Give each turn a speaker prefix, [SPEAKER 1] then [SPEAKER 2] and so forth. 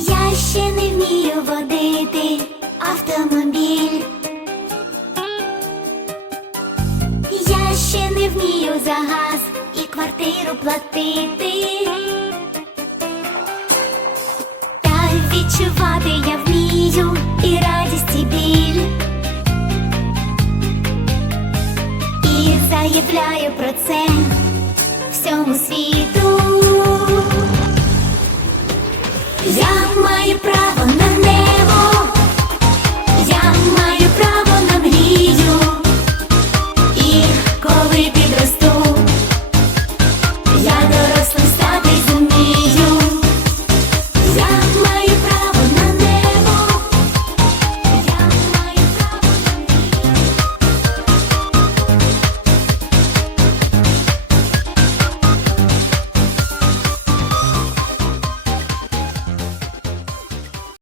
[SPEAKER 1] ще не вмію водити автомобіль. Я ще не вмію за газ і квартиру платити. Та відчувати я вмію і радість, і біль. І заявляю про це всьому світу. Я маю право